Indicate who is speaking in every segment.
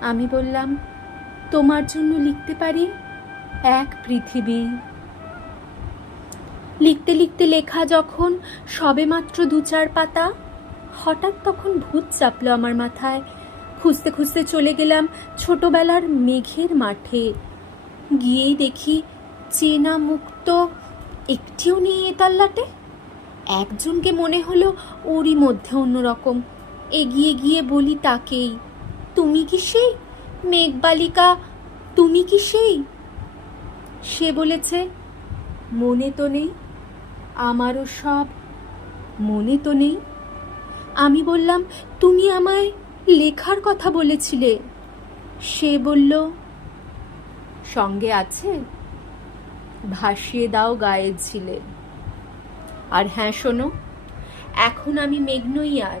Speaker 1: আমি বললাম, তোমার জন্য লিখতে পারি এক পৃথিবী। লিখতে লিখতে লেখা যখন সবেমাত্র দু চার পাতা, হঠাৎ তখন ভূত চাপলো আমার মাথায়। খুঁজতে খুঁজতে চলে গেলাম ছোটবেলার মেঘের মাঠে। গিয়েই দেখি চেনা মুক্ত একটিও নেই এ তাল্লাটে। একজনকে মনে হলো ওরই মধ্যে অন্যরকম। এগিয়ে গিয়ে বলি তাকেই। তুমি কি সেই? মেঘবালিকা তুমি কি সেই? সে বলেছে, মনে তো নেই, আমারও সব মনে তো নেই। আমি বললাম, তুমি আমায় লেখার কথা বলেছিলে। সে বলল, সঙ্গে আছে? ভাসিয়ে দাও গায়ের ঝিলে। আর হ্যাঁ শোনো, এখন আমি মেঘ নই আর।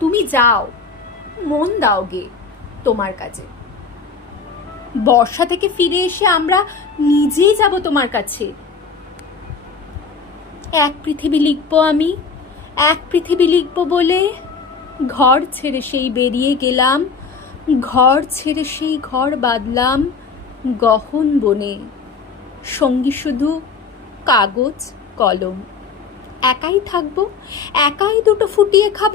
Speaker 1: তুমি যাও, মন দাও গে তোমার কাজে বর্ষা থেকে ফিরে এসে আমরা নিজেই যাব তোমার কাছে। এক পৃথিবী লিখব আমি, এক পৃথিবী লিখব বলে ঘর ছেড়ে সেই বেরিয়ে গেলাম, ঘর ছেড়ে সেই ঘর বাঁধলাম গহন বনে। সঙ্গী শুধু কাগজ, কলম। একাই থাকব, একাই দুটো ফুটিয়ে খাব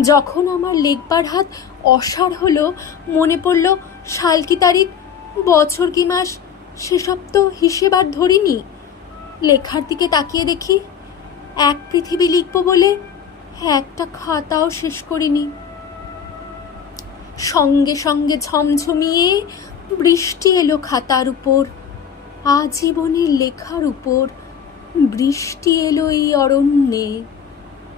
Speaker 1: যখন আমার লেখবার হাত অসার হলো, মনে পড়ল, সাল কি তারিখ, বছর কি মাস, সেসব তো হিসেব আর ধরিনি। লেখার দিকে তাকিয়ে দেখি, এক পৃথিবী লিখব বলে একটা খাতাও শেষ করিনি। সঙ্গে সঙ্গে ঝমঝমিয়ে বৃষ্টি এলো খাতার উপর, আজীবনের লেখার উপর বৃষ্টি এলো এই অরণ্যে।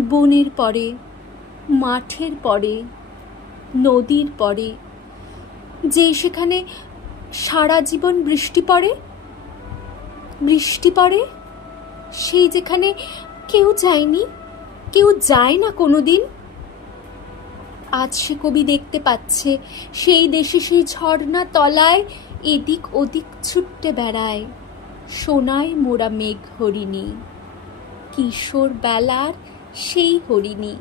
Speaker 1: বনের পরে, মাঠের পরে, নদীর পরে, যে সেখানে সারা জীবন বৃষ্টি পড়ে বৃষ্টি পড়ে, সেই যেখানে কেউ যায়নি, কেউ যায় না কোনো দিন আজ সে কবি দেখতে পাচ্ছে, সেই দেশে সেই ঝর্ণা তলায়, এদিক ওদিক ছুটতে বেড়ায়, সোনায় মোড়া মেঘ হরিণী। কিশোর বেলার সেই হরিণী।